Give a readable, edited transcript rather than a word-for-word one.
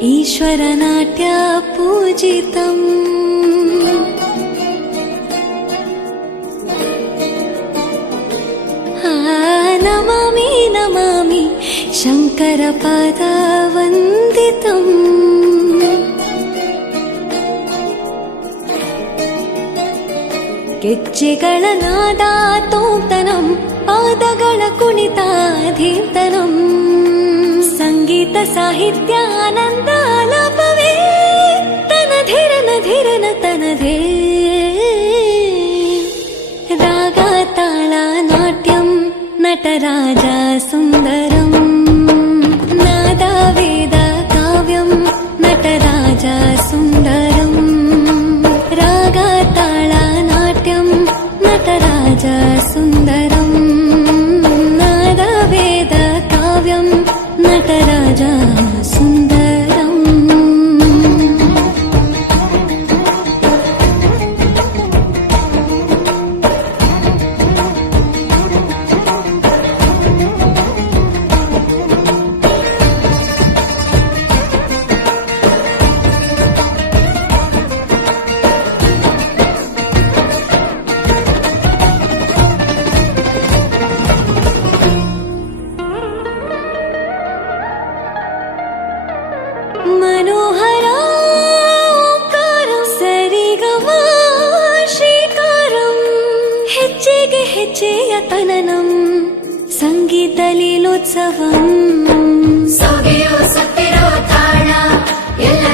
ईश्वरनाट्य पूजितम् नमामि नमामि शङ्करपादवन्दितम् ಗೆಜ್ಜೆಗಳ ನಾದ ತೋಂತನಂ ಪಾದಗಳ ಕುಣಿತ ಧೀಂತನಂ ಸಂಗೀತ ಸಾಹಿತ್ಯ ಆನಂದ ಆಲಾಪವೇ ತನಧಿರನ ಧಿರನ ತನಧೇ ರಾಗ ತಾಳ ನಾಟ್ಯಂ ನಟರಾಜ ಸುಂದರಂ ನಾದ ವೇದ ಕಾವ್ಯಂ ನಟರಾಜ ಸುಂದರಂ ರಾಗ ತಾಳ ನಾಟ್ಯಂ ನಟರಾಜ ಸುಂದರಂ ನಾದ ವೇದ ಕಾವ್ಯಂ ನಟರಾಜ ಸುಂದರಂ मनोहर ओंकारं सरिगम श्रीकारं ಹೆಜ್ಜೆಗೆ ಹೆಜ್ಜೆಯ ತನನಂ ಸಂಗೀತ ಲೀಲೋತ್ಸವಂ ಸೊಗೆಯೋ ಸತ್ತಿರೋ ತಾಳ ಎಲ್ಲ